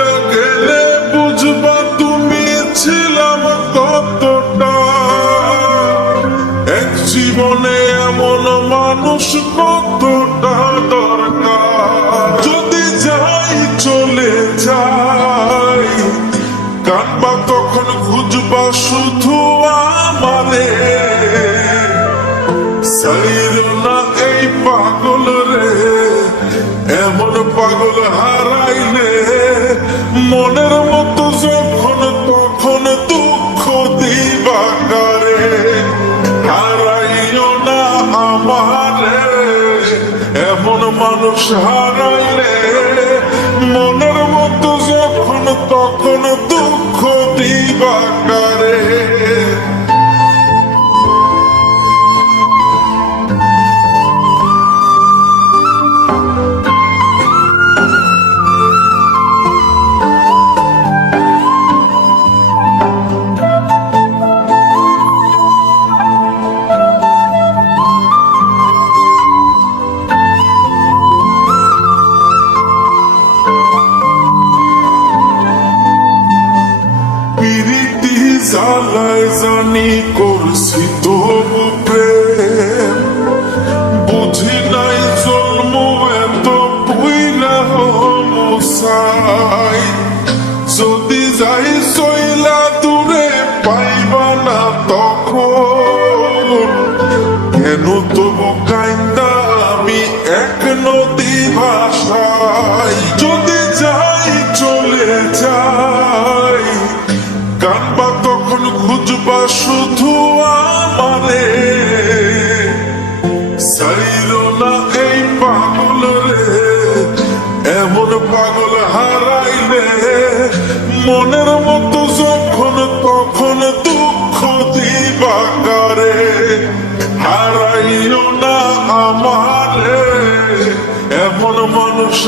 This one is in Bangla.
মইরা গেলে বুঝবা তুমি ছিলাম কতটা। এক জীবনে এমন মানুষ কতটা দরকার। যদি যাই চলে যাই কাঁদবা তখন খুঁজবা শুধু আমারে। সাইরো না এই পাগল রে, এমন পাগল হারাইলে মনের মতো যখন তখন দুঃখ দিবা কারে। হারাইও না আমারে, এমন মানুষ হারাইলে মনের মতো যখন তখন দুঃখ দিবা কারে। পিরিতি জ্বালায় জানি করছি তবু প্রেম, বুঝি নাই জন্ম এত পুইলা মুসাই। যদি যাই সইলা দূরে পাইবা না তখন, কেন তবু কাইন্দা আমি এক নদী ভাষায়। যদি যাই চলে যাই কাঁদবা তখন খুঁজবা শুধু আমারে। সাইরো না এই পাগল রে, এমন পাগল হারাইলে মনের মতো যখন তখন দুঃখ দিবা কারে। হারাইও না আমারে, এমন মানুষ